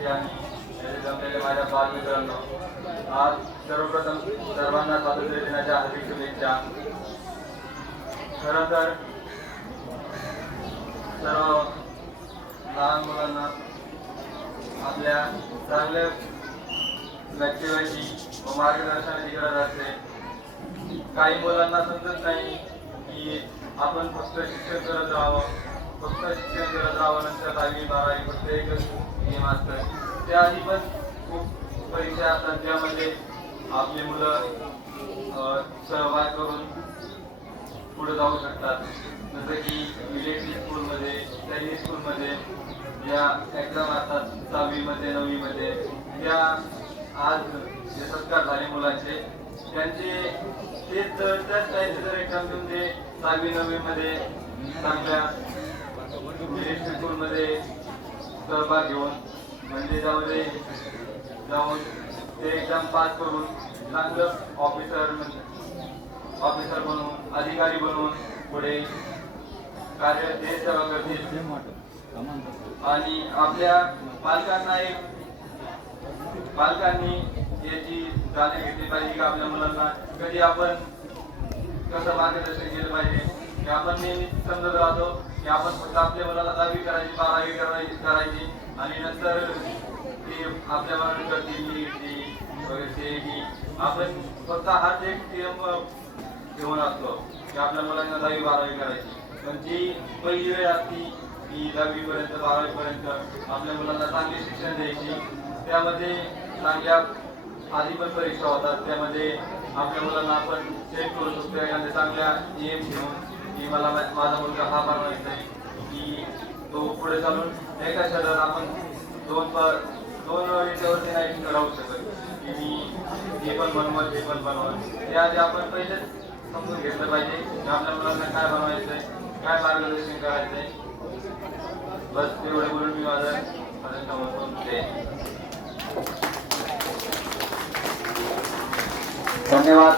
विद्यार्थी आणि येथे जमलेले माझ्या बालमित्रांनो, आज सर्वप्रथम सर्वांना स्वातंत्र्य दिनाच्या हार्दिक शुभेच्छा. खरं तर सर्व लहान मुलांना आपल्या चांगल्या व्यक्तिवाची व मार्गदर्शनाची गरज असते. काही मुलांना समजत नाही की आपण फक्त शिक्षण करत राहावं, नंतर 10वी 12वी फक्त एकच गेम असतं. त्याआधी पण खूप परीक्षा असतात ज्यामध्ये आपली मुलं सहभाग करून पुढे जाऊ शकतात. जसं की मिलिटरी स्कूलमध्ये, सैनिक स्कूलमध्ये ज्या एक्झाम असतात 6वीमध्ये 9वीमध्ये, त्या आज जे संस्कार झाले मुलांचे त्यांचे त्याच टाईपचे जर एक्झाम देऊन ते 6वी 9वीमध्ये चांगल्या मिलिटरी स्कूलमध्ये सहभाग घेऊन म्हणजे जाऊन ते एक्झाम पास करून चांगलं ऑफिसर बनवून, अधिकारी बनवून पुढे कार्य ते सेवा करतील. आणि आपल्या पालकांनी याची जाणीव घेतली पाहिजे की आपल्या मुलांना कधी आपण कसं मार्गदर्शन केलं पाहिजे. की आपण नेहमी समजत राहतो की आपण फक्त आपल्या मुलाला 10वी करायची 12वी करायची आणि नंतर ते आपल्या मनाने करतील की आपण फक्त हाच एक नियम घेऊन असतो की आपल्या मुलांना 10वी 12वी करायची. पण जी पहिली वेळ असती की 10वी पर्यंत 12वी पर्यंत आपल्या मुलांना चांगले शिक्षण द्यायची. त्यामध्ये चांगल्या आधी पण परीक्षा होतात, त्यामध्ये आपल्या मुलांना आपण सेट करू शकतो एखाद्या चांगल्या एम घेऊन की मला माझा मुलगा हा बनवायचा आहे की तो पुढे चालून एका शहरात आपण दोन याच्यावरती नाही राहू शकत की मी हे पण बनवत हे पण बनवत. त्याआधी आपण पहिलेच समजून घेतलं पाहिजे की आपल्या मुलांना काय बनवायचंय, काय मार्गदर्शन करायचंय. बस तेवढे बोलून मी माझं समजतो. धन्यवाद.